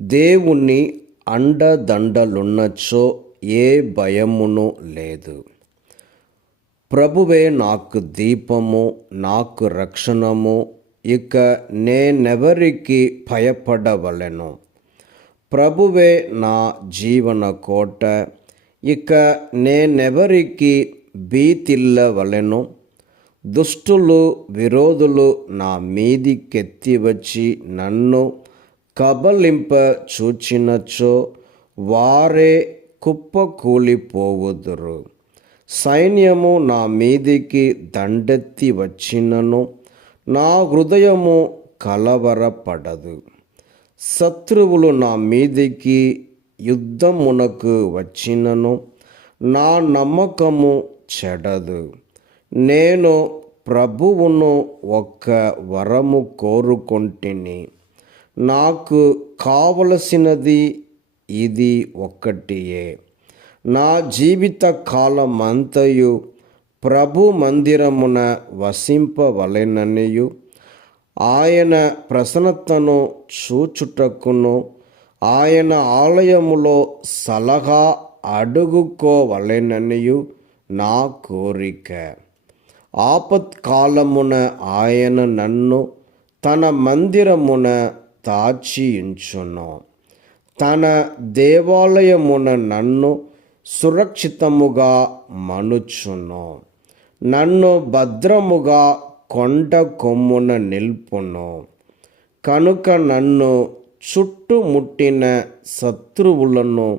దేవుని అండదండలున్నచో ఏ భయమును లేదు. ప్రభువే నాకు దీపము, నాకు రక్షణము, ఇక నేనెవరికి భయపడవలెను. ప్రభువే నా జీవన కోట, ఇక నేనెవరికి భీతిల్లవలెను. దుష్టులు విరోధులు నా మీదికెత్తి వచ్చి నన్ను కబలింప చూచినచో వారే కుప్పకూలిపోవుదురు. సైన్యము నా మీదికి దండెత్తి వచ్చినను నా హృదయము కలవరపడదు. శత్రువులు నా మీదికి యుద్ధమునకు వచ్చినను నా నమ్మకము చెడదు. నేను ప్రభువును ఒక్క వరము కోరుకొంటిని, నాకు కావలసినది ఇది ఒక్కటియే. నా జీవిత కాలమంతయు ప్రభు మందిరమున వసింపవలెననియు, ఆయన ప్రసన్నతను చూచుటకును ఆయన ఆలయములో సలహా అడుగుకోవలెననియు నా కోరిక. ఆపత్కాలమున ఆయన నన్ను తన మందిరమున దాచియుంచును. తన దేవాలయమున నన్ను సురక్షితముగా మనుచును. నన్ను భద్రముగా కొండ కొమ్మున నిల్పును. కనుక నన్ను చుట్టుముట్టిన శత్రువులను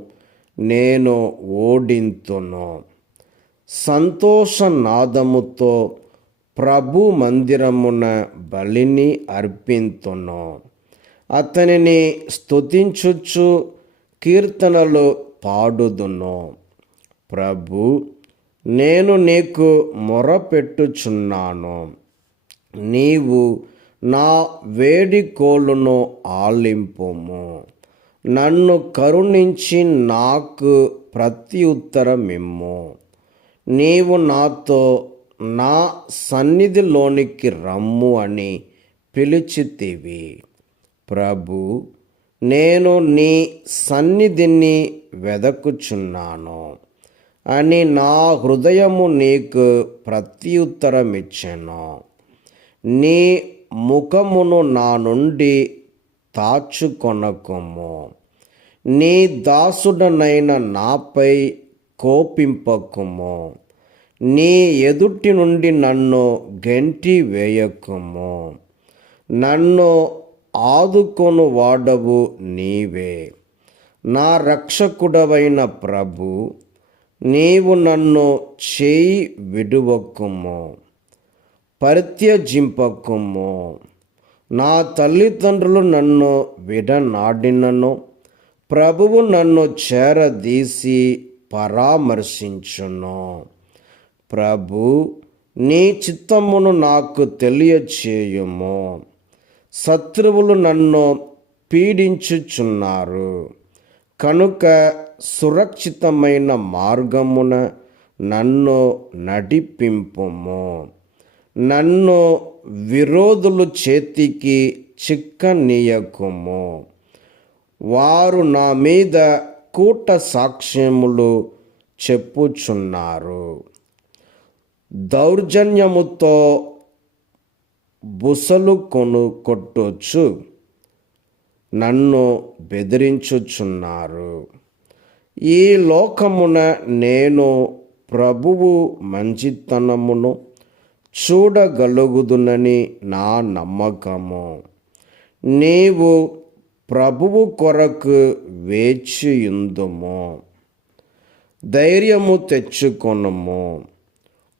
నేను ఓడింతును. సంతోషనాదముతో ప్రభు మందిరమున బలిని అర్పింతును. అతనిని స్తుతించుచు కీర్తనలు పాడుదును. ప్రభు, నేను నీకు మొరపెట్టుచున్నాను. నీవు నా వేడికోలును ఆలింపుము. నన్ను కరుణించి నాకు ప్రత్యుత్తరమిమ్ము. నీవు నాతో నా సన్నిధిలోనికి రమ్ము అని పిలిచితివి. ప్రభు, నేను నీ సన్నిధిని వెదకుచున్నాను అని నా హృదయము నీకు ప్రత్యుత్తరమిచ్చెను. నీ ముఖమును నా నుండి దాచుకొనకుము. నీ దాసుడనైన నాపై కోపింపకుము. నీ ఎదుటి నుండి నన్ను గెంటి వేయకుము. నన్ను ఆదుకొను వాడవు నీవే. నా రక్షకుడవైన ప్రభు, నీవు నన్ను చేయి విడువకుము, పరిత్యజింపకుము. నా తల్లిదండ్రులు నన్ను విడనాడినను ప్రభువు నన్ను చేరదీసి పరామర్శించును. ప్రభు, నీ చిత్తమును నాకు తెలియచేయుము. శత్రువులు నన్ను పీడించుచున్నారు కనుక సురక్షితమైన మార్గమున నన్ను నడిపింపుము. నన్ను విరోధుల చేతికి చిక్కనీయకుము. వారు నా మీద కూట సాక్ష్యములు చెప్పుచున్నారు. దౌర్జన్యముతో బుసలు కొట్టుచు నన్ను బెదిరించుచున్నారు. ఈ లోకమున నేను ప్రభువు మంచితనమును చూడగలుగుదునని నా నమ్మకము. నీవు ప్రభువు కొరకు వేచియుందుము. ధైర్యము తెచ్చుకొనుము.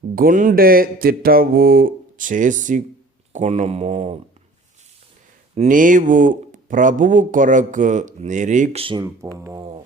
గుండె తిటవు చేసుకొనుము. నీవు ప్రభువు కొరకు నిరీక్షింపుము.